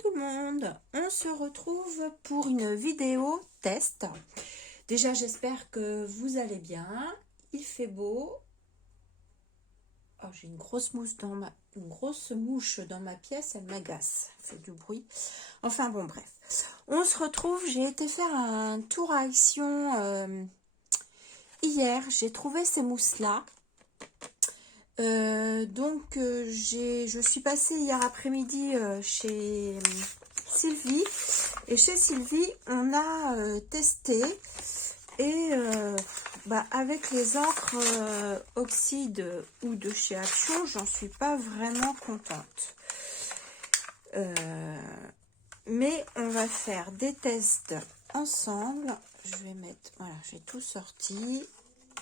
tout le monde, on se retrouve pour une vidéo test. Déjà j'espère que vous allez bien, il fait beau. Oh, j'ai une grosse mouche dans ma pièce, elle m'agace, elle fait du bruit. Enfin bon bref, on se retrouve, j'ai été faire un tour à Action hier, j'ai trouvé ces mousses là. Je suis passée hier après-midi chez Sylvie. Et chez Sylvie, on a testé. Et avec les encres oxyde ou de chez Action, j'en suis pas vraiment contente. Mais on va faire des tests ensemble. Je vais mettre, voilà, j'ai tout sorti.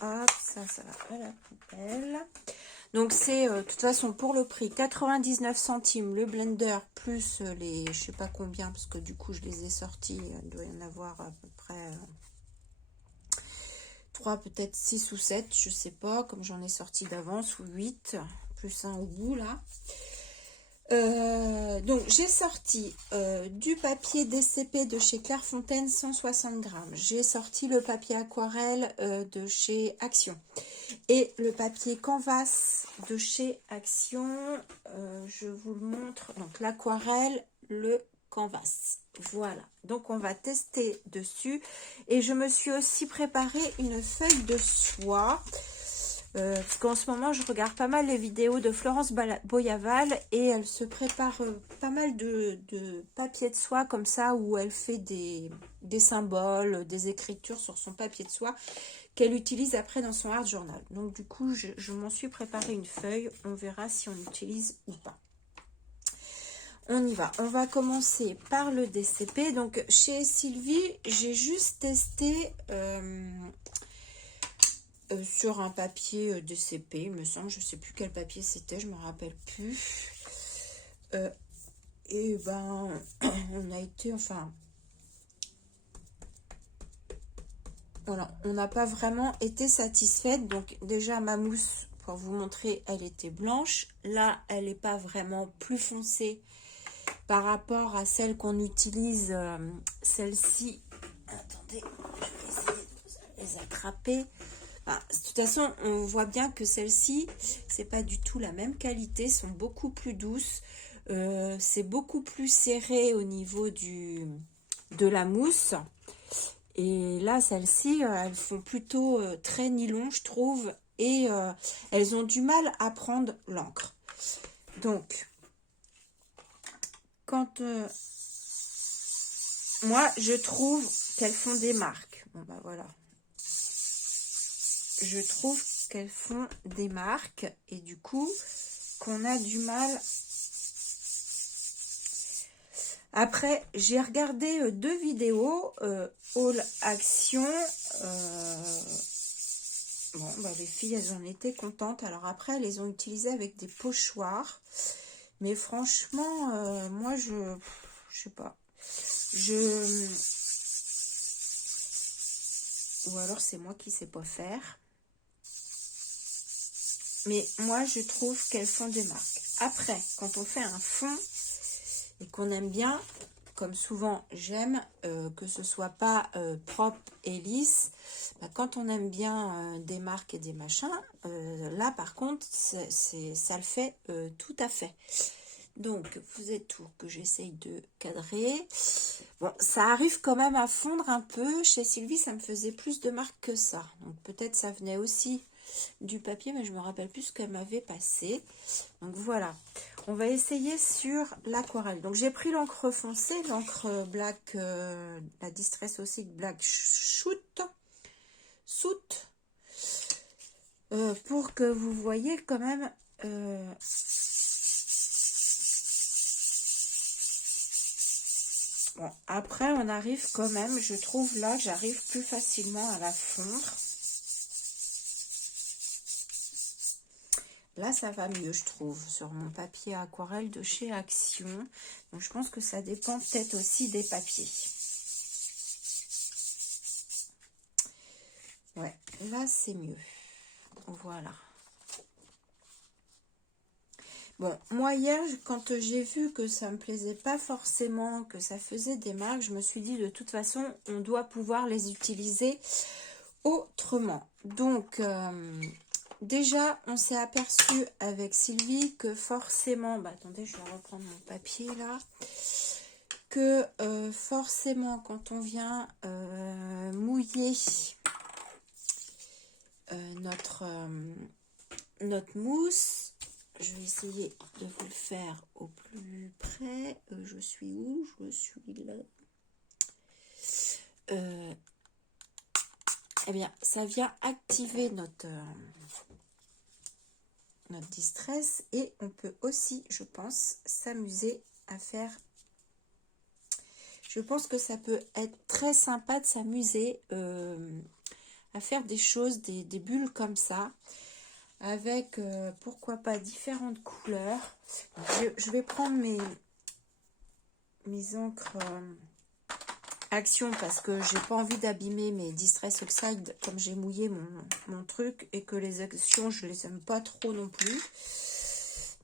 Hop, ça va à la poubelle. Donc c'est de toute façon pour le prix 99 centimes le blender plus les je sais pas combien parce que du coup je les ai sortis, il doit y en avoir à peu près 3 peut-être 6 ou 7, je sais pas, comme j'en ai sorti d'avance, ou 8 plus un au bout là. Donc j'ai sorti du papier DCP de chez Clairefontaine 160 grammes. J'ai sorti le papier aquarelle de chez Action. Et le papier canvas de chez Action, je vous le montre. Donc l'aquarelle, le canvas. Voilà. Donc on va tester dessus. Et je me suis aussi préparé une feuille de soie. Parce qu'en ce moment, je regarde pas mal les vidéos de Florence Boyaval et elle se prépare pas mal de papier de soie comme ça où elle fait des symboles, des écritures sur son papier de soie qu'elle utilise après dans son art journal. Donc du coup, je m'en suis préparé une feuille. On verra si on utilise ou pas. On y va. On va commencer par le DCP. Donc chez Sylvie, j'ai juste testé... sur un papier DCP, il me semble, je sais plus quel papier c'était, je me rappelle plus. Et ben, on a été, enfin, voilà, on n'a pas vraiment été satisfaite. Donc déjà ma mousse, pour vous montrer, elle était blanche. Là, elle n'est pas vraiment plus foncée par rapport à celle qu'on utilise. Celle-ci, attendez, je vais essayer de les attraper. De toute façon, on voit bien que celle-ci, c'est pas du tout la même qualité, sont beaucoup plus douces. C'est beaucoup plus serré au niveau de la mousse. Et là, celles-ci, elles font plutôt très nylon, je trouve. Et elles ont du mal à prendre l'encre. Donc, quand moi, je trouve qu'elles font des marques. Bon, bah voilà. Je trouve qu'elles font des marques et du coup qu'on a du mal. Après, j'ai regardé 2 vidéos All Action. Bon, bah, les filles, elles en étaient contentes. Alors après, elles les ont utilisées avec des pochoirs. Mais franchement, moi, je sais pas. Ou alors, c'est moi qui sais pas faire. Mais moi, je trouve qu'elles font des marques. Après, quand on fait un fond et qu'on aime bien, comme souvent j'aime, que ce soit pas propre et lisse, quand on aime bien des marques et des machins, là par contre, ça le fait tout à fait. Donc, vous êtes tout que j'essaye de cadrer. Bon, ça arrive quand même à fondre un peu. Chez Sylvie, ça me faisait plus de marques que ça. Donc, peut-être ça venait aussi du papier, mais je me rappelle plus ce qu'elle m'avait passé. Donc, voilà. On va essayer sur l'aquarelle. Donc, j'ai pris l'encre foncée, l'encre black, la Distress aussi Black Soot, pour que vous voyez quand même... Bon, après, on arrive quand même, je trouve là, j'arrive plus facilement à la fondre. Là, ça va mieux, je trouve, sur mon papier aquarelle de chez Action. Donc, je pense que ça dépend peut-être aussi des papiers. Ouais, là, c'est mieux. Voilà. Bon, moi hier, quand j'ai vu que ça me plaisait pas forcément, que ça faisait des marques, je me suis dit de toute façon, on doit pouvoir les utiliser autrement. Donc, déjà, on s'est aperçu avec Sylvie que forcément, bah attendez, je vais reprendre mon papier là, que forcément, quand on vient mouiller notre mousse, je vais essayer de vous le faire au plus près. Je suis où? Je suis là. Eh bien, ça vient activer notre distress et on peut aussi, je pense, s'amuser à faire. Je pense que ça peut être très sympa de s'amuser à faire des choses, des bulles comme ça, avec pourquoi pas différentes couleurs. Je vais prendre mes encres Action parce que j'ai pas envie d'abîmer mes Distress Oxide comme j'ai mouillé mon truc et que les actions je les aime pas trop non plus.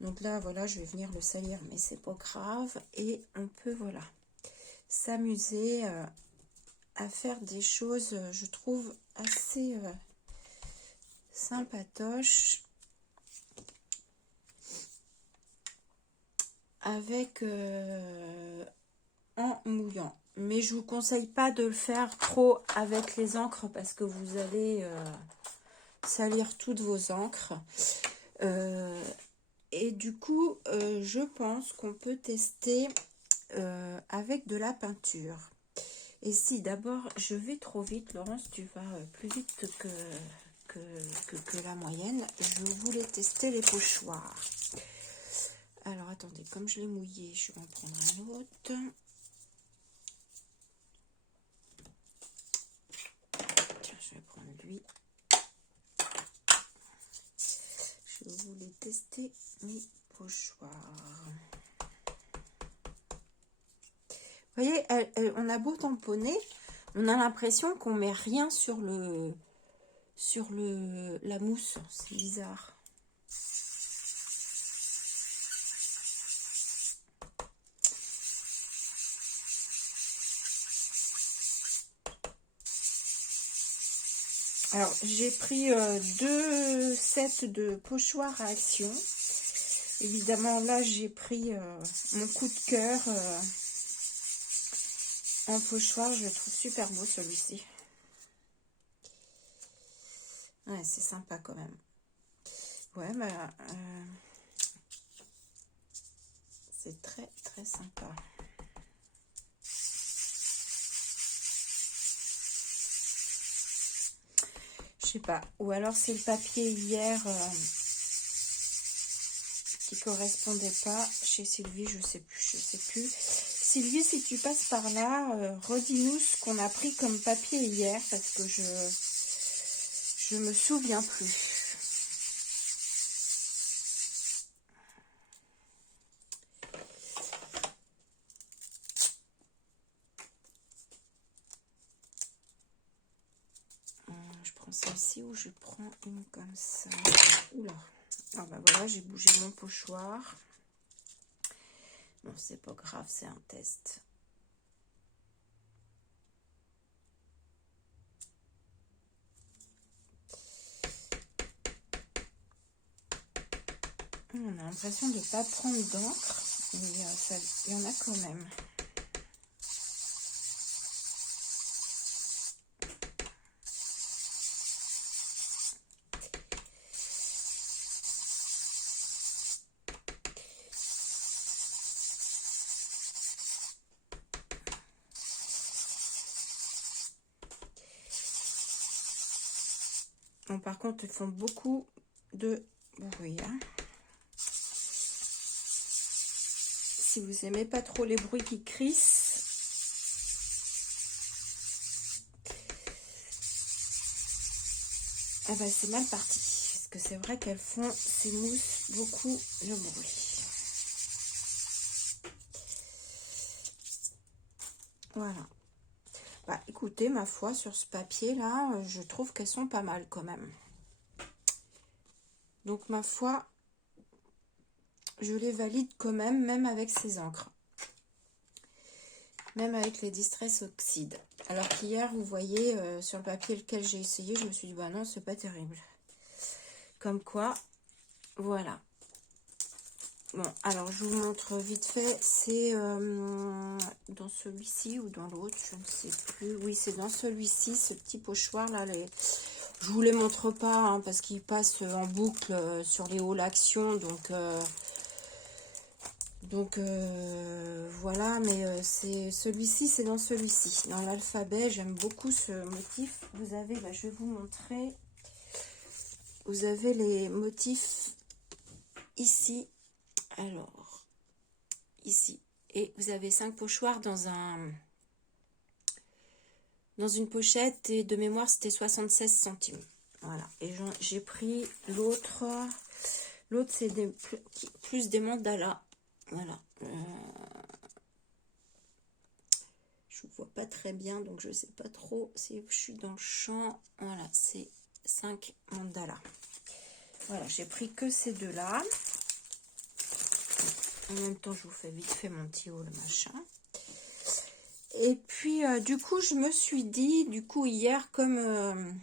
Donc là voilà, je vais venir le salir mais c'est pas grave et on peut voilà s'amuser à faire des choses je trouve assez sympatoches avec en mouillant. Mais je vous conseille pas de le faire trop avec les encres parce que vous allez salir toutes vos encres. Et du coup, je pense qu'on peut tester avec de la peinture. Et si d'abord je vais trop vite, Laurence, tu vas plus vite que la moyenne. Je voulais tester les pochoirs. Alors attendez, comme je l'ai mouillé, je vais en prendre un autre. Tiens, je vais prendre lui. Je voulais tester mes pochoirs. Vous voyez, on a beau tamponner, on a l'impression qu'on met rien sur la mousse. C'est bizarre. Alors, j'ai pris 2 sets de pochoirs à action. Évidemment, là, j'ai pris mon coup de cœur en pochoir. Je le trouve super beau, celui-ci. Ouais, c'est sympa quand même. Ouais, bah, c'est très, très sympa. Je sais pas. Ou alors, c'est le papier hier qui correspondait pas chez Sylvie, je sais plus. Sylvie, si tu passes par là, redis-nous ce qu'on a pris comme papier hier, parce que je me souviens plus. Je prends celle-ci ou je prends une comme ça. Oula. Ah bah voilà, j'ai bougé mon pochoir. Bon, c'est pas grave, c'est un test. On a l'impression de ne pas prendre d'encre, mais il y en a quand même. Bon, par contre, ils font beaucoup de bruit. Hein. Si vous aimez pas trop les bruits qui crissent, ah bah c'est mal parti. Parce que c'est vrai qu'elles font ces mousses beaucoup de bruit. Voilà. Bah écoutez, ma foi, sur ce papier là, je trouve qu'elles sont pas mal quand même. Donc ma foi, je les valide quand même, même avec ces encres. Même avec les Distress Oxide. Alors qu'hier, vous voyez, sur le papier lequel j'ai essayé, je me suis dit, bah non, c'est pas terrible. Comme quoi, voilà. Bon, alors je vous montre vite fait. C'est dans celui-ci ou dans l'autre, je ne sais plus. Oui, c'est dans celui-ci, ce petit pochoir là. Je vous les montre pas hein, parce qu'ils passent en boucle sur les hauts l'action. Donc voilà, mais c'est celui-ci, c'est dans celui-ci. Dans l'alphabet, j'aime beaucoup ce motif. Vous avez, bah, je vais vous montrer. Vous avez les motifs ici. Alors, ici. Et vous avez 5 pochoirs dans une pochette. Et de mémoire, c'était 76 centimes. Voilà. Et j'ai pris l'autre. L'autre, c'est plus des mandalas. Voilà. Je ne vois pas très bien, donc je ne sais pas trop si je suis dans le champ. Voilà, c'est 5 mandalas. Voilà, j'ai pris que ces deux-là. En même temps, je vous fais vite fait mon petit haul, machin. Et puis, du coup, je me suis dit, du coup, hier, comme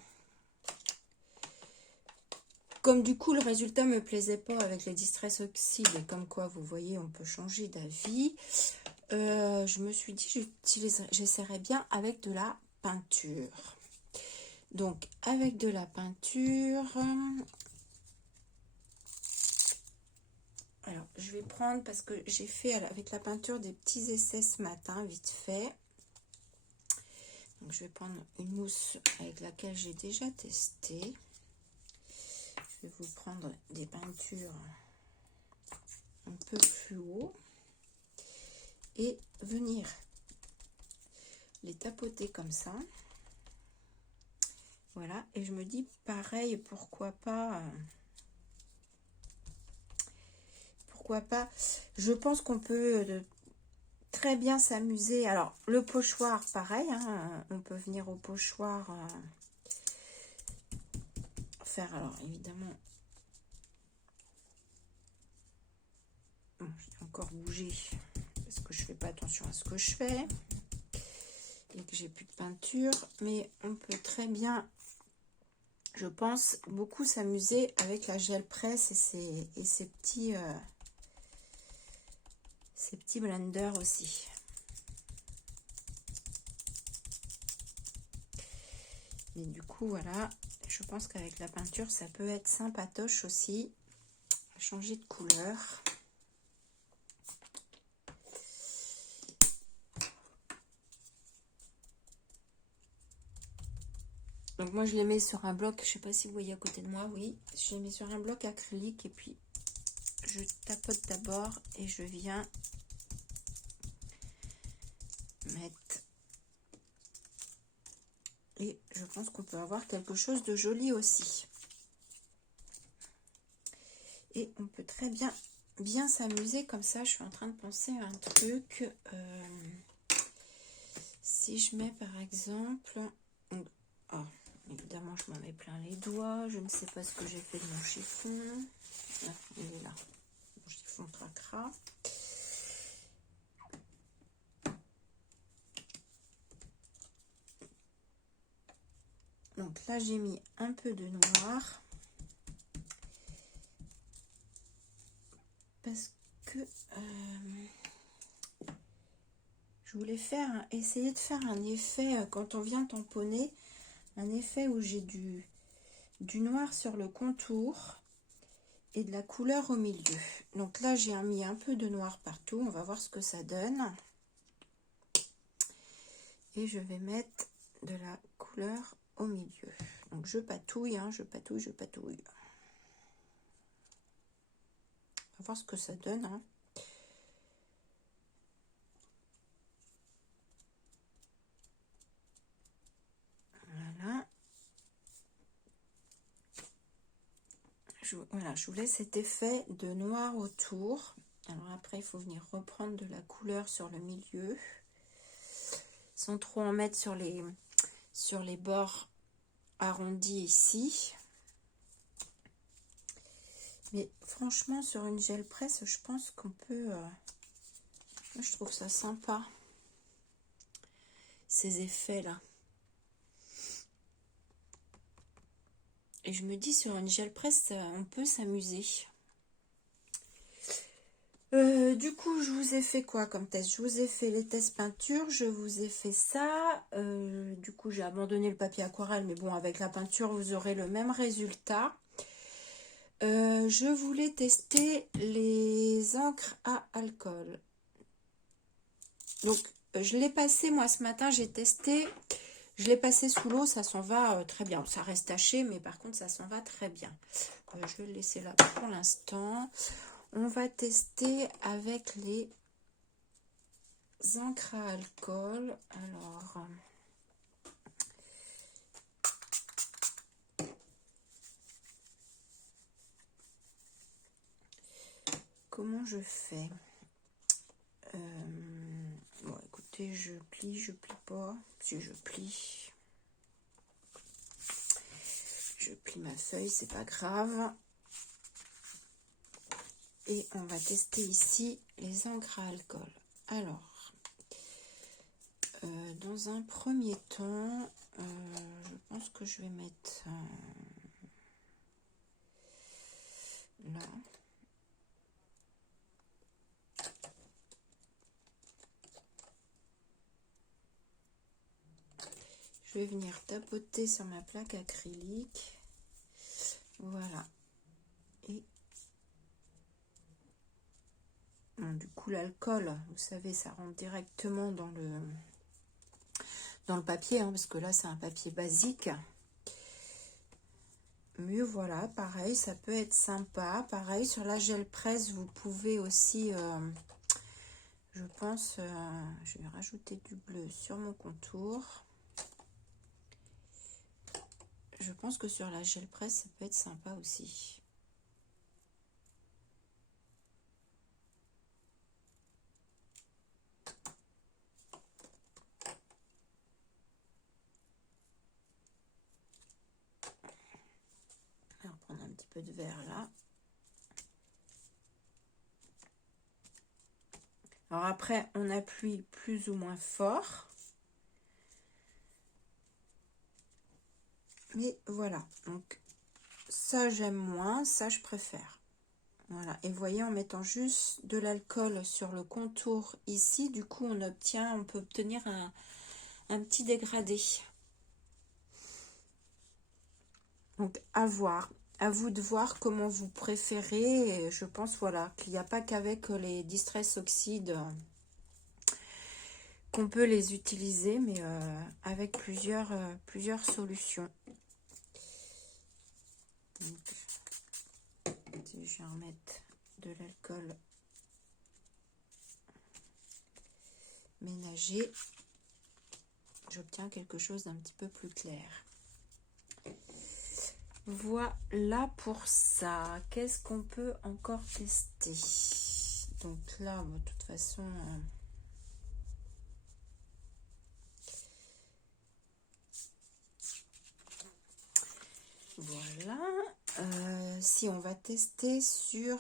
du coup, le résultat me plaisait pas avec les Distress Oxide, et comme quoi, vous voyez, on peut changer d'avis. Je me suis dit, j'essaierais bien avec de la peinture. Donc, avec de la peinture... Alors, je vais prendre, parce que j'ai fait avec la peinture des petits essais ce matin, vite fait. Donc, je vais prendre une mousse avec laquelle j'ai déjà testé. Je vais vous prendre des peintures un peu plus haut. Et venir les tapoter comme ça. Voilà, et je me dis, pareil, pourquoi pas... Je pense qu'on peut très bien s'amuser. Alors, le pochoir, pareil, hein, on peut venir au pochoir faire, alors évidemment, bon, j'ai encore bougé parce que je fais pas attention à ce que je fais et que j'ai plus de peinture, mais on peut très bien, je pense, beaucoup s'amuser avec la gel presse et ces petits blenders aussi. Et du coup, voilà, je pense qu'avec la peinture, ça peut être sympatoche aussi. Changer de couleur. Donc moi, je les mets sur un bloc, je sais pas si vous voyez à côté de moi, oui. Je les mets sur un bloc acrylique et puis je tapote d'abord et je viens mettre. Et je pense qu'on peut avoir quelque chose de joli aussi. Et on peut très bien s'amuser comme ça. Je suis en train de penser à un truc. Si je mets par exemple... Oh, évidemment, je m'en mets plein les doigts. Je ne sais pas ce que j'ai fait de mon chiffon. Ah, il est là. Mon chiffon cracra. Donc là, j'ai mis un peu de noir. Parce que je voulais essayer de faire un effet, quand on vient tamponner, un effet où j'ai du noir sur le contour et de la couleur au milieu. Donc là, j'ai mis un peu de noir partout. On va voir ce que ça donne. Et je vais mettre de la couleur au milieu. Donc je patouille, hein, je patouille. On va voir ce que ça donne. Hein. Voilà. Voilà, je voulais cet effet de noir autour. Alors après, il faut venir reprendre de la couleur sur le milieu. Sans trop en mettre sur les bords arrondis ici. Mais franchement, sur une gel presse, je pense qu'on peut... moi, je trouve ça sympa, ces effets-là. Et je me dis, sur une gel presse, on peut s'amuser. Du coup, je vous ai fait quoi comme test? Je vous ai fait les tests peinture, je vous ai fait ça. Du coup, j'ai abandonné le papier aquarelle, mais bon, avec la peinture, vous aurez le même résultat. Je voulais tester les encres à alcool. Donc, je l'ai passé, moi, ce matin, j'ai testé. Je l'ai passé sous l'eau, ça s'en va très bien. Ça reste taché, mais par contre, ça s'en va très bien. Je vais le laisser là pour l'instant. On va tester avec les encres à alcool. Alors, comment je fais? Bon, écoutez, je plie pas. Si je plie ma feuille, c'est pas grave. Et on va tester ici les encres à alcool. Alors, dans un premier temps, je pense que je vais mettre là. Je vais venir tapoter sur ma plaque acrylique. Voilà. Et bon, du coup, l'alcool, vous savez, ça rentre directement dans le papier, hein, parce que là, c'est un papier basique. Mais voilà, pareil, ça peut être sympa. Pareil, sur la gel presse, vous pouvez aussi, je pense, je vais rajouter du bleu sur mon contour. Je pense que sur la gel presse, ça peut être sympa aussi. On va prendre un petit peu de vert là. Alors après, on appuie plus ou moins fort. Mais voilà, donc ça j'aime moins, ça je préfère. Voilà, et vous voyez, en mettant juste de l'alcool sur le contour ici, du coup on peut obtenir un petit dégradé. Donc à voir, à vous de voir comment vous préférez. Et je pense voilà qu'il n'y a pas qu'avec les Distress Oxide qu'on peut les utiliser, mais avec plusieurs solutions. Donc, je vais remettre de l'alcool ménager. J'obtiens quelque chose d'un petit peu plus clair. Voilà pour ça. Qu'est-ce qu'on peut encore tester? Donc là, de toute façon... voilà. Si on va tester sur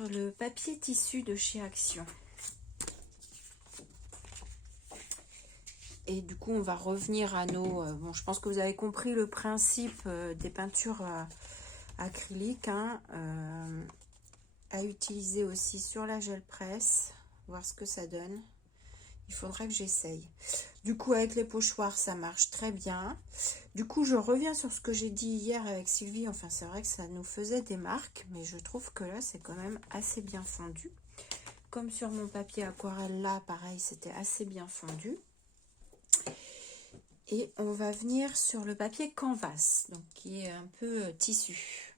le papier tissu de chez Action. Et du coup, on va revenir à nos... bon, je pense que vous avez compris le principe des peintures acryliques, hein, à utiliser aussi sur la gel presse, voir ce que ça donne. Il faudra que j'essaye. Du coup, avec les pochoirs, ça marche très bien. Du coup, je reviens sur ce que j'ai dit hier avec Sylvie. Enfin, c'est vrai que ça nous faisait des marques, mais je trouve que là, c'est quand même assez bien fondu. Comme sur mon papier aquarelle, là, pareil, c'était assez bien fondu. Et on va venir sur le papier canvas, donc qui est un peu tissu.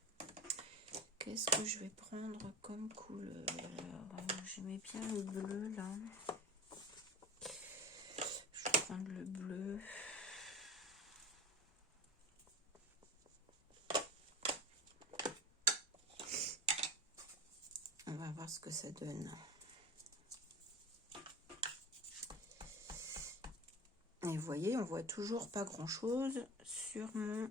Qu'est-ce que je vais prendre comme couleur? J'aimais bien le bleu, là. Je vais prendre le bleu. On va voir ce que ça donne. Et vous voyez, on voit toujours pas grand chose sur mon...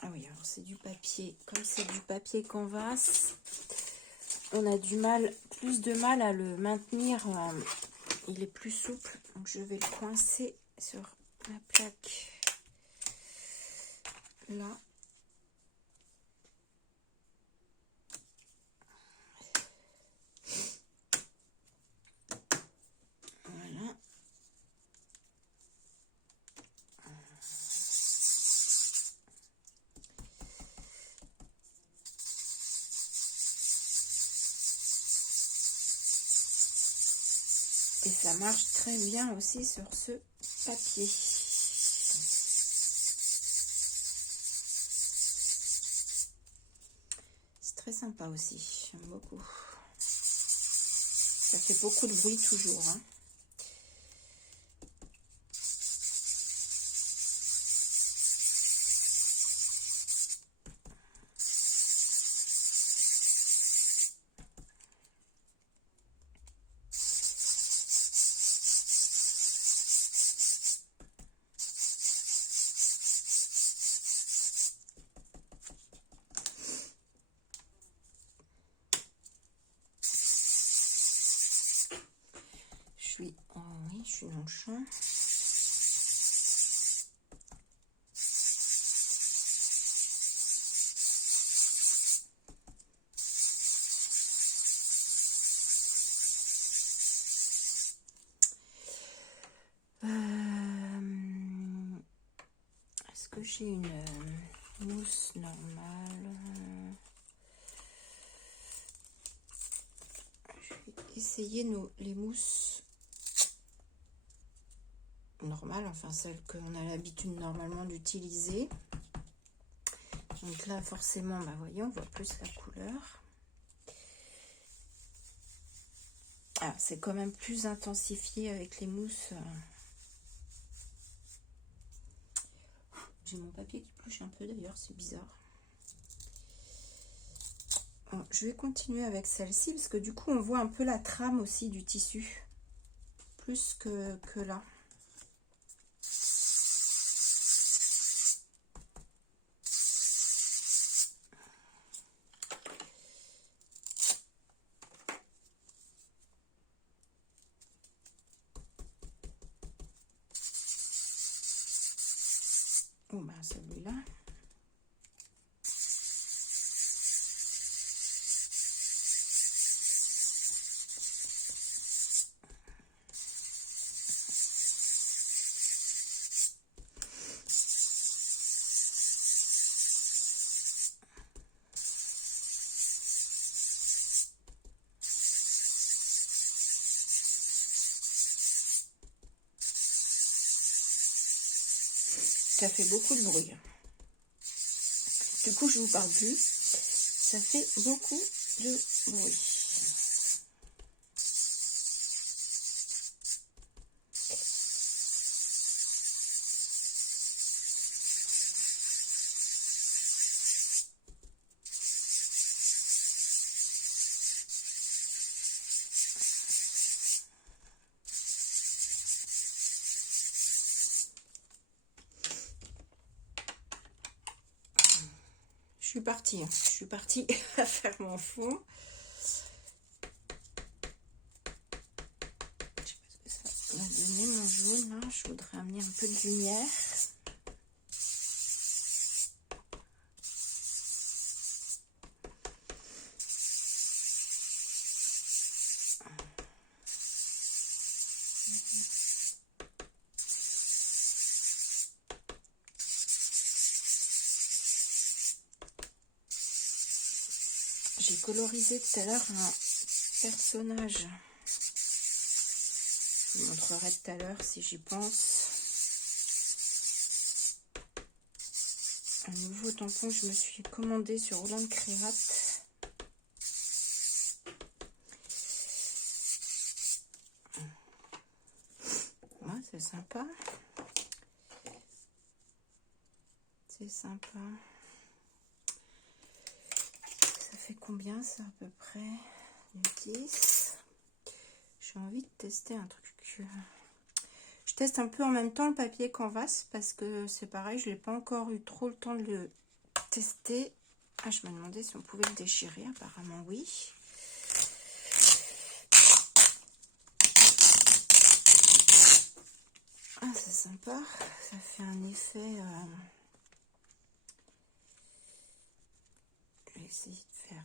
Ah oui, alors c'est du papier. Comme c'est du papier canvas, on a plus de mal à le maintenir. Il est plus souple. Donc je vais le coincer sur la plaque. Là. Voilà. Et ça marche très bien aussi sur ce papier. C'est très sympa aussi, j'aime beaucoup. Ça fait beaucoup de bruit toujours, hein. Oui, je suis dans le champ. Est-ce que j'ai une mousse normale? Je vais essayer les mousses normales, enfin celles qu'on a l'habitude normalement d'utiliser. Donc là, forcément, bah, voyez, on voit plus la couleur. Ah, c'est quand même plus intensifié avec les mousses. J'ai mon papier qui bouge un peu d'ailleurs, c'est bizarre. Bon, je vais continuer avec celle-ci parce que du coup, on voit un peu la trame aussi du tissu. Plus que là. Bon, ben celui-là. Ça fait beaucoup de bruit. Du coup, je vous parle plus. Ça fait beaucoup de bruit. Je suis partie à faire mon fond. Je sais pas ce que ça va donner mon jaune là. Je voudrais amener un peu de lumière. J'ai colorisé tout à l'heure un personnage. Je vous montrerai tout à l'heure si j'y pense. Un nouveau tampon que je me suis commandé sur Hollande Créate. Ouais, c'est sympa. C'est sympa. Ça fait combien ça à peu près? 10. J'ai envie de tester un truc. Je teste un peu en même temps le papier canvas parce que c'est pareil, je n'ai pas encore eu trop le temps de le tester. Ah, je me demandais si on pouvait le déchirer, apparemment oui. Ah, c'est sympa, ça fait un effet... Je vais essayer de faire...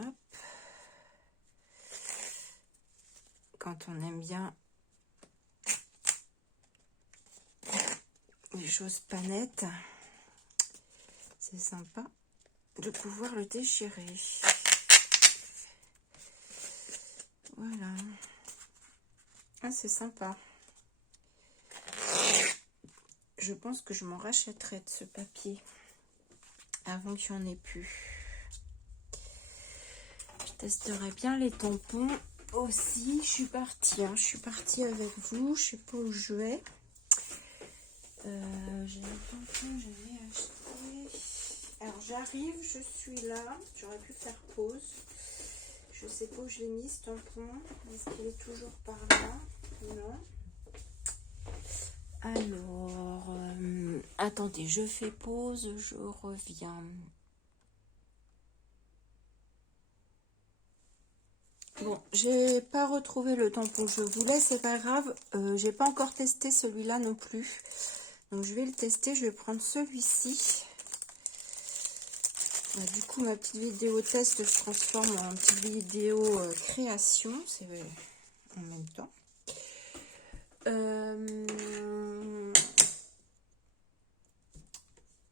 Hop. Quand on aime bien les choses pas nettes, c'est sympa de pouvoir le déchirer. Voilà. Ah, c'est sympa. Je pense que je m'en rachèterai de ce papier avant qu'il n'y en ait plus. Je testerai bien les tampons aussi. Je suis partie, hein. Je suis partie avec vous. Je sais pas où je vais. J'ai un tampon, j'avais acheté. Alors j'arrive, je suis là. J'aurais pu faire pause. Je sais pas où je l'ai mis ce tampon. Est-ce qu'il est toujours par là? Non. Alors, attendez, je fais pause, je reviens. Bon, j'ai pas retrouvé le tampon que je voulais, c'est pas grave. J'ai pas encore testé celui-là non plus. Donc je vais le tester, je vais prendre celui-ci. Du coup, ma petite vidéo test se transforme en petite vidéo création. C'est en même temps.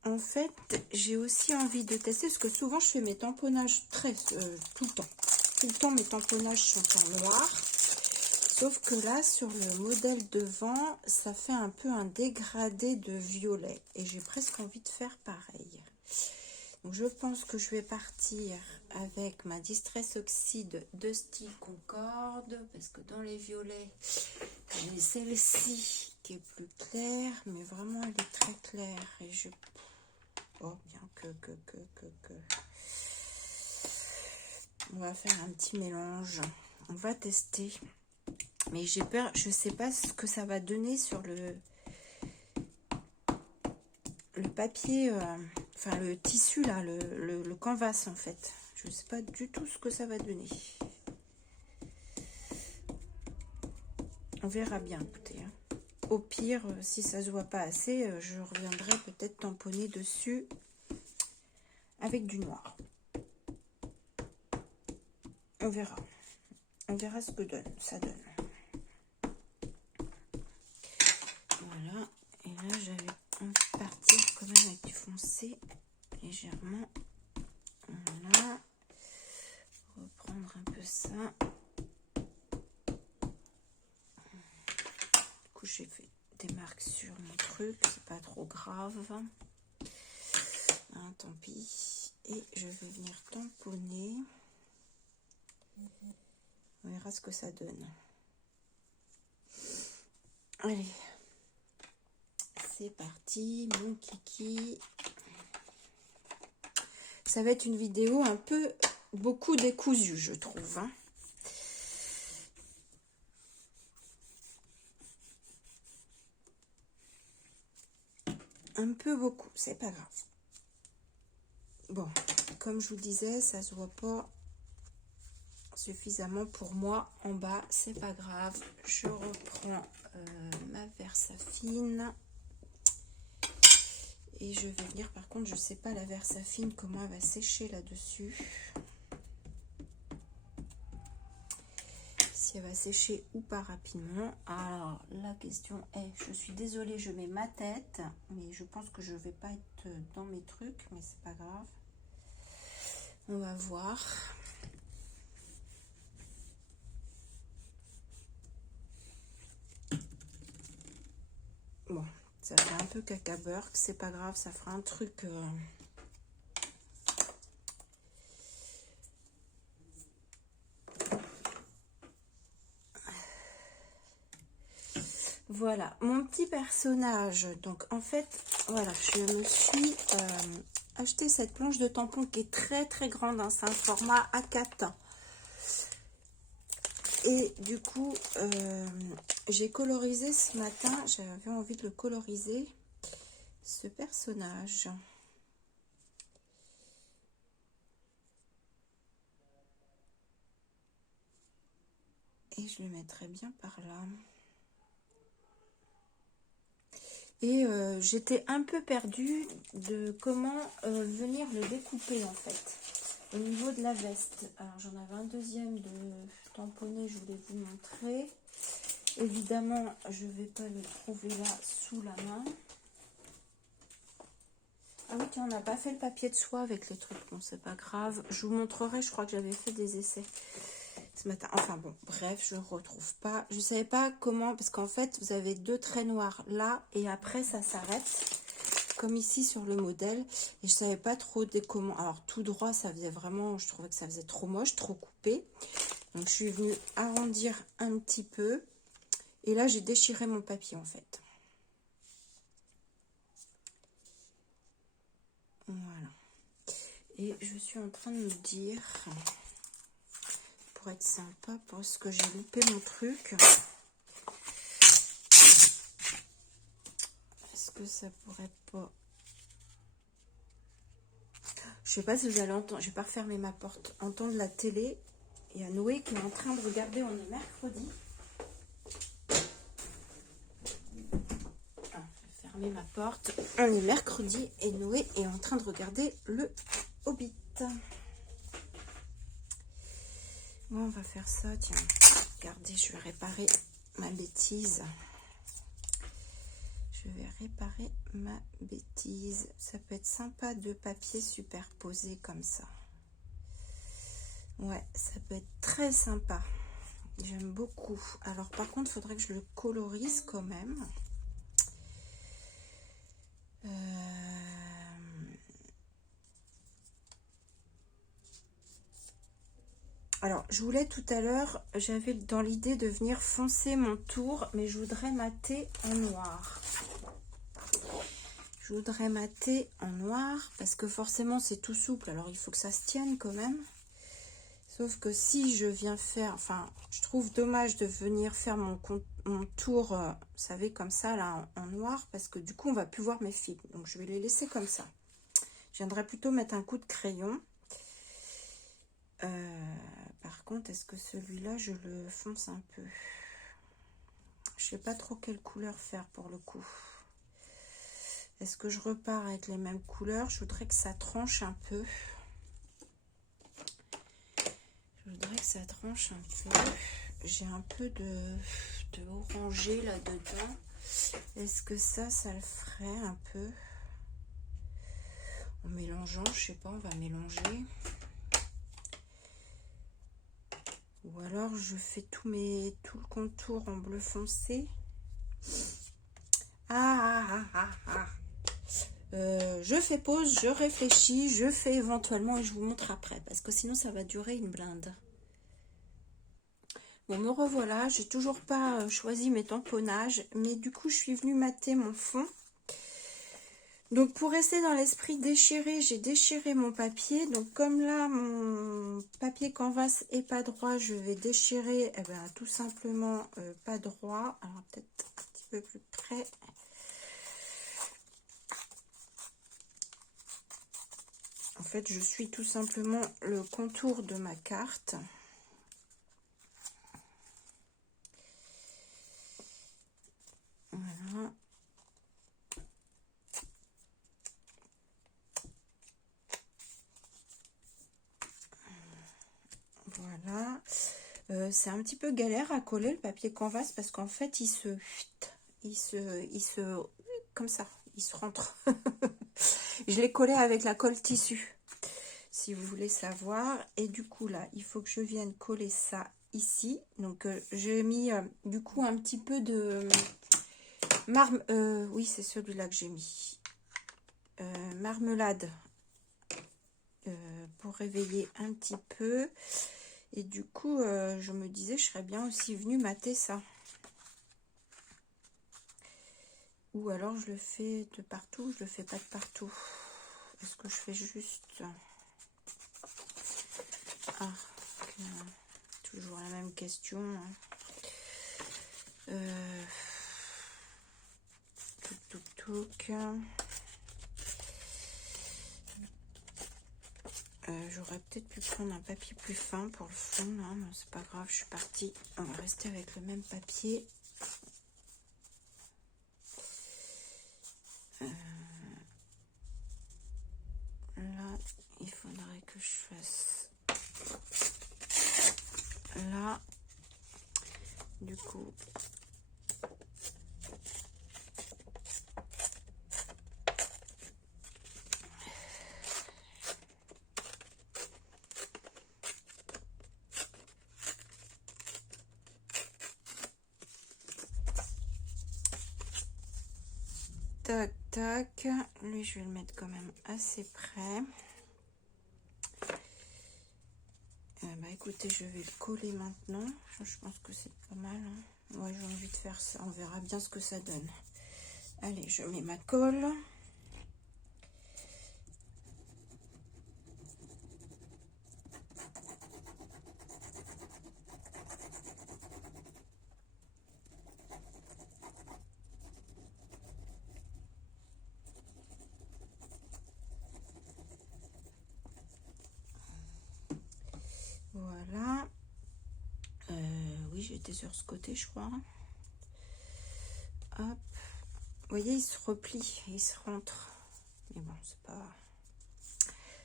En fait, j'ai aussi envie de tester, parce que souvent je fais mes tamponnages tout le temps. Tout le temps, mes tamponnages sont en noir. Sauf que là, sur le modèle devant, ça fait un peu un dégradé de violet. Et j'ai presque envie de faire pareil. Donc, je pense que je vais partir avec ma Distress Oxide de style Concorde. Parce que dans les violets, j'ai celle-ci qui est plus claire. Mais vraiment, elle est très claire. Et je... Oh, bien que... On va faire un petit mélange. On va tester. Mais j'ai peur, je sais pas ce que ça va donner sur le papier, enfin le tissu là, le canvas en fait. Je sais pas du tout ce que ça va donner. On verra bien, écoutez. Hein. Au pire, si ça se voit pas assez, je reviendrai peut-être tamponner dessus avec du noir. On verra. On verra ce que ça donne. Voilà. Et là, j'avais envie de partir quand même avec du foncé légèrement. Voilà. Reprendre un peu ça. Du coup, j'ai fait des marques sur mon truc. C'est pas trop grave. Hein, tant pis. Et je vais venir tamponner. On verra ce que ça donne. Allez. C'est parti, mon kiki. Ça va être une vidéo un peu, beaucoup décousue, je trouve. Hein. Un peu beaucoup, c'est pas grave. Bon, comme je vous disais, ça se voit pas suffisamment pour moi en bas, c'est pas grave. Je reprends ma Versafine. Et je vais venir, par contre, je sais pas la Versafine, comment elle va sécher là-dessus. Si elle va sécher ou pas rapidement. Alors, la question est, je suis désolée, je mets ma tête, mais je pense que je vais pas être dans mes trucs, mais c'est pas grave. On va voir. Bon, ça fait un peu caca-beurre, c'est pas grave, ça fera un truc... Voilà, mon petit personnage. Donc, en fait, voilà, je me suis acheté cette planche de tampon qui est très très grande, hein, c'est un format A4. Et du coup, j'ai colorisé ce matin, j'avais envie de le coloriser, ce personnage. Et je le mettrai bien par là. Et j'étais un peu perdue de comment venir le découper en fait. Au niveau de la veste. Alors j'en avais un deuxième de tamponné, je voulais vous montrer. Évidemment, je ne vais pas le trouver là sous la main. Ah oui, tiens, on n'a pas fait le papier de soie avec les trucs. Bon, c'est pas grave. Je vous montrerai, je crois que j'avais fait des essais ce matin. Enfin bon, bref, je ne retrouve pas. Je ne savais pas comment, parce qu'en fait, vous avez deux traits noirs là, et après, ça s'arrête, comme ici sur le modèle. Et je ne savais pas trop comment. Alors, tout droit, ça faisait vraiment, je trouvais que ça faisait trop moche, trop coupé. Donc, je suis venue arrondir un petit peu. Et là, j'ai déchiré mon papier, en fait. Voilà. Et je suis en train de me dire, pour être sympa, parce que j'ai loupé mon truc, est-ce que ça pourrait pas... Je sais pas si vous allez entendre, je vais pas refermer ma porte, entendre la télé. Il y a Noé qui est en train de regarder, on est mercredi. Ah, je vais fermer ma porte. On est mercredi et Noé est en train de regarder le Hobbit. Bon, on va faire ça, tiens. Regardez, je vais réparer ma bêtise. Je vais réparer ma bêtise. Ça peut être sympa, deux papiers superposés comme ça. Ouais, ça peut être très sympa. J'aime beaucoup. Alors par contre, il faudrait que je le colorise quand même. Alors, je voulais tout à l'heure, j'avais dans l'idée de venir foncer mon tour, mais je voudrais mater en noir. Je voudrais mater en noir, parce que forcément, c'est tout souple. Alors, il faut que ça se tienne quand même. Sauf que si je viens faire, enfin, je trouve dommage de venir faire mon tour, vous savez, comme ça, là, en noir, parce que du coup, on va plus voir mes fils. Donc, je vais les laisser comme ça. Je viendrai plutôt mettre un coup de crayon. Par contre, est-ce que celui-là, je le fonce un peu? Je sais pas trop quelle couleur faire pour le coup. Est-ce que je repars avec les mêmes couleurs? Je voudrais que ça tranche un peu. Je voudrais que ça tranche un peu. J'ai un peu de orangé là-dedans. Est-ce que ça le ferait un peu? En mélangeant, je sais pas, on va mélanger. Ou alors je fais tout le contour en bleu foncé. Je fais pause, je réfléchis, je fais éventuellement et je vous montre après. Parce que sinon ça va durer une blinde. Bon, me revoilà, j'ai toujours pas choisi mes tamponnages, mais du coup je suis venue mater mon fond. Donc pour rester dans l'esprit déchiré, j'ai déchiré mon papier. Donc comme là mon papier canvas est pas droit, je vais déchirer tout simplement pas droit. Alors peut-être un petit peu plus près. En fait, je suis tout simplement le contour de ma carte. Voilà. Voilà. C'est un petit peu galère à coller le papier canvas parce qu'en fait, il se comme ça, il se rentre. Je l'ai collé avec la colle tissu, si vous voulez savoir. Et du coup, là, il faut que je vienne coller ça ici. Donc, j'ai mis du coup un petit peu de oui, c'est celui-là que j'ai mis. Marmelade pour réveiller un petit peu. Et du coup, je me disais, je serais bien aussi venue mater ça. Ou alors, je le fais de partout, je le fais pas de partout. Est-ce que je fais juste... Ah, toujours la même question. Touc. J'aurais peut-être pu prendre un papier plus fin pour le fond, là, mais c'est pas grave, je suis partie. On va rester avec le même papier. Là, il faudrait que je fasse là. Du coup, tac, tac. Lui, je vais le mettre quand même assez près. Bah écoutez, je vais le coller maintenant. Je pense que c'est pas mal. Hein. Ouais, j'ai envie de faire ça. On verra bien ce que ça donne. Allez, je mets ma colle. Voilà. Oui, j'étais sur ce côté, je crois. Hop. Vous voyez, il se replie, il se rentre. Mais bon, c'est pas...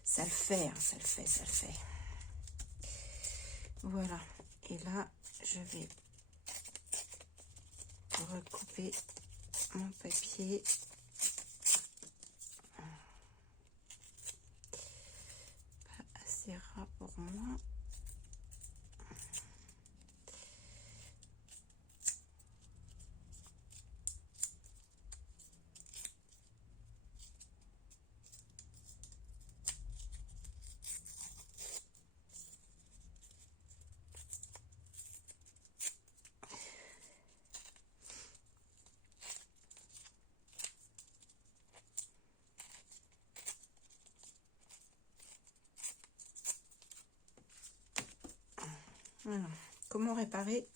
Ça le fait, hein, ça le fait, ça le fait. Voilà. Et là, je vais recouper mon papier. Pas assez ras pour moi. Voilà. Comment réparer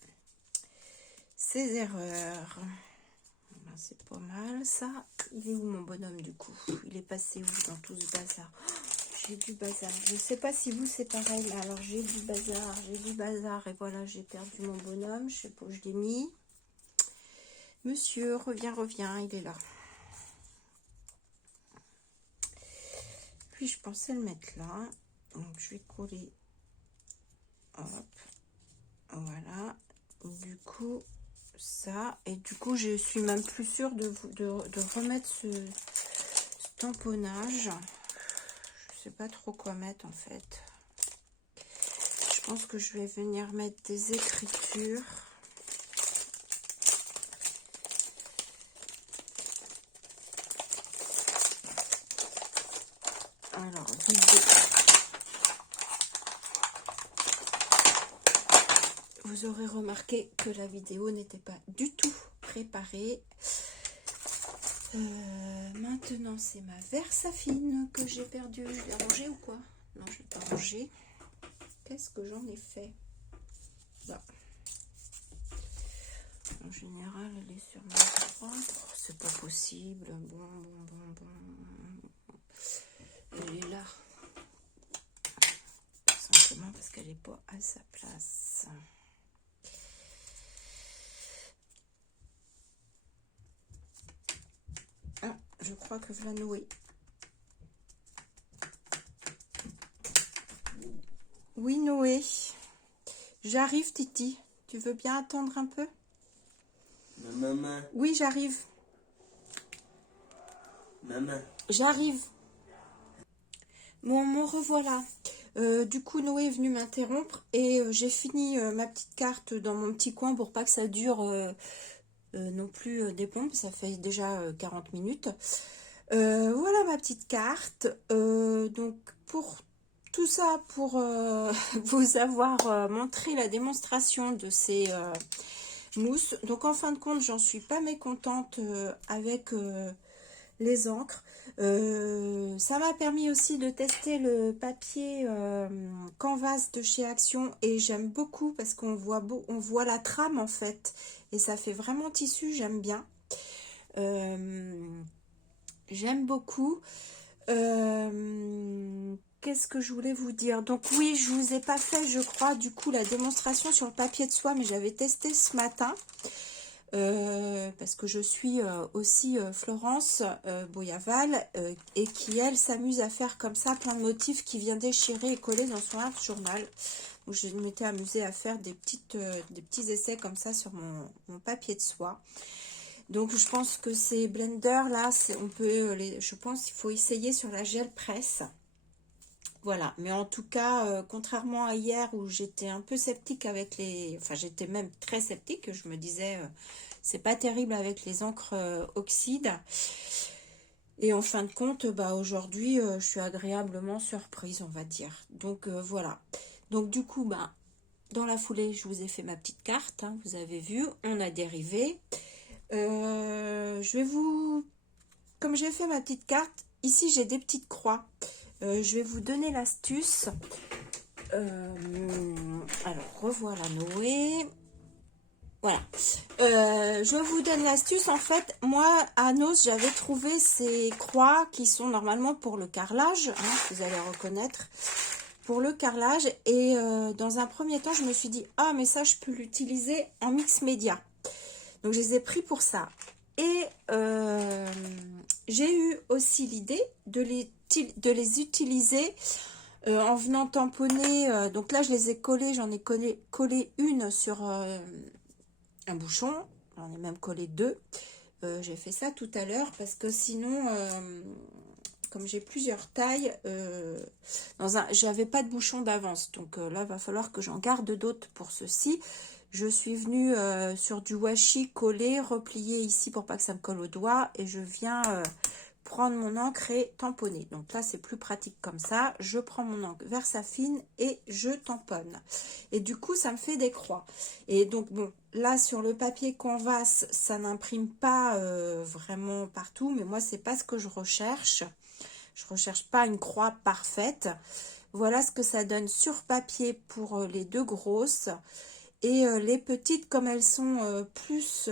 ces erreurs? Ben, c'est pas mal ça. Il est où mon bonhomme du coup? Il est passé où dans tout ce bazar? J'ai du bazar. Je sais pas si vous c'est pareil. Mais alors j'ai du bazar et voilà, j'ai perdu mon bonhomme. Je sais pas où je l'ai mis. Monsieur, reviens, il est là. Puis je pensais le mettre là. Donc je vais coller. Hop. Voilà. Du coup, ça. Et du coup, je suis même plus sûre de remettre ce tamponnage. Je sais pas trop quoi mettre en fait. Je pense que je vais venir mettre des écritures. Alors, vous aurez remarqué que la vidéo n'était pas du tout préparée. Maintenant, c'est ma Versafine que j'ai perdue. Je l'ai rangée ou quoi? Non, je ne l'ai pas rangée. Qu'est-ce que j'en ai fait? Bah. En général, elle est sur ma droite. Oh, c'est pas possible. Bon. Elle est là. Tout simplement parce qu'elle n'est pas à sa place. Ah, je crois que voilà Noé. Oui, Noé. J'arrive, Titi. Tu veux bien attendre un peu? Maman. Oui, j'arrive. Maman. J'arrive. Bon, me revoilà. Du coup, Noé est venu m'interrompre et j'ai fini ma petite carte dans mon petit coin pour pas que ça dure non plus des plombes. Ça fait déjà 40 minutes. Voilà ma petite carte. Donc, pour tout ça, pour vous avoir montré la démonstration de ces mousses. Donc, en fin de compte, j'en suis pas mécontente avec les encres. Ça m'a permis aussi de tester le papier Canvas de chez Action et j'aime beaucoup parce qu'on voit la trame en fait et ça fait vraiment tissu, j'aime bien. J'aime beaucoup. Qu'est-ce que je voulais vous dire? Donc oui, je vous ai pas fait, je crois, du coup, la démonstration sur le papier de soie, mais j'avais testé ce matin. Parce que je suis aussi Florence Boyaval et qui, elle, s'amuse à faire comme ça plein de motifs qui vient déchirer et coller dans son journal. Donc, je m'étais amusée à faire des petits essais comme ça sur mon papier de soie. Donc, je pense que ces blenders là, je pense qu'il faut essayer sur la gel presse. Voilà, mais en tout cas, contrairement à hier où j'étais un peu sceptique avec enfin, j'étais même très sceptique, je me disais, c'est pas terrible avec les encres oxyde. Et en fin de compte, bah, aujourd'hui, je suis agréablement surprise, on va dire. Donc, voilà. Donc, du coup, bah, dans la foulée, je vous ai fait ma petite carte, hein, vous avez vu, on a dérivé. Je vais comme j'ai fait ma petite carte, ici, j'ai des petites croix. Je vais vous donner l'astuce. Alors, revoilà Noé. Voilà. Je vous donne l'astuce. En fait, moi, à Nos, j'avais trouvé ces croix qui sont normalement pour le carrelage. Hein, vous allez reconnaître. Pour le carrelage. Et dans un premier temps, je me suis dit, ah, mais ça, je peux l'utiliser en mix média. Donc, je les ai pris pour ça. Et j'ai eu aussi l'idée de les utiliser en venant tamponner. Donc là, je les ai collés. J'en ai collé une sur un bouchon. J'en ai même collé deux. J'ai fait ça tout à l'heure parce que sinon, comme j'ai plusieurs tailles, j'avais pas de bouchon d'avance. Donc là, il va falloir que j'en garde d'autres pour ceci. Je suis venue sur du washi collé, replié ici pour pas que ça me colle au doigt. Et je viens prendre mon encre et tamponner. Donc là, c'est plus pratique comme ça. Je prends mon encre Versafine et je tamponne. Et du coup, ça me fait des croix. Et donc, bon, là, sur le papier Canvas, ça n'imprime pas vraiment partout. Mais moi, c'est pas ce que je recherche. Je recherche pas une croix parfaite. Voilà ce que ça donne sur papier pour les deux grosses. Et les petites, comme elles sont plus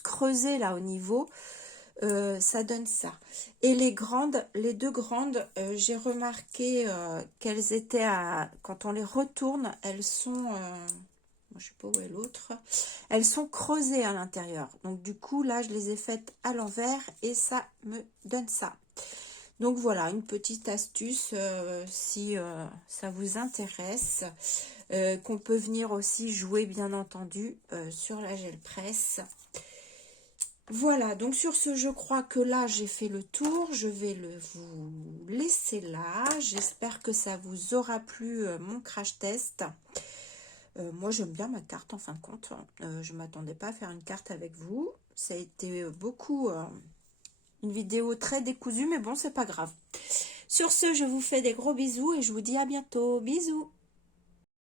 creusées là au niveau, ça donne ça. Et les deux grandes, j'ai remarqué qu'elles étaient quand on les retourne, elles sont, je sais pas où est l'autre, elles sont creusées à l'intérieur. Donc du coup, là, je les ai faites à l'envers et ça me donne ça. Donc voilà, une petite astuce si ça vous intéresse, qu'on peut venir aussi jouer bien entendu sur la gel presse. Voilà, donc sur ce, je crois que là, j'ai fait le tour. Je vais vous laisser là. J'espère que ça vous aura plu, mon crash test. Moi, j'aime bien ma carte, en fin de compte. Je ne m'attendais pas à faire une carte avec vous. Ça a été beaucoup une vidéo très décousue, mais bon, c'est pas grave. Sur ce, je vous fais des gros bisous et je vous dis à bientôt. Bisous!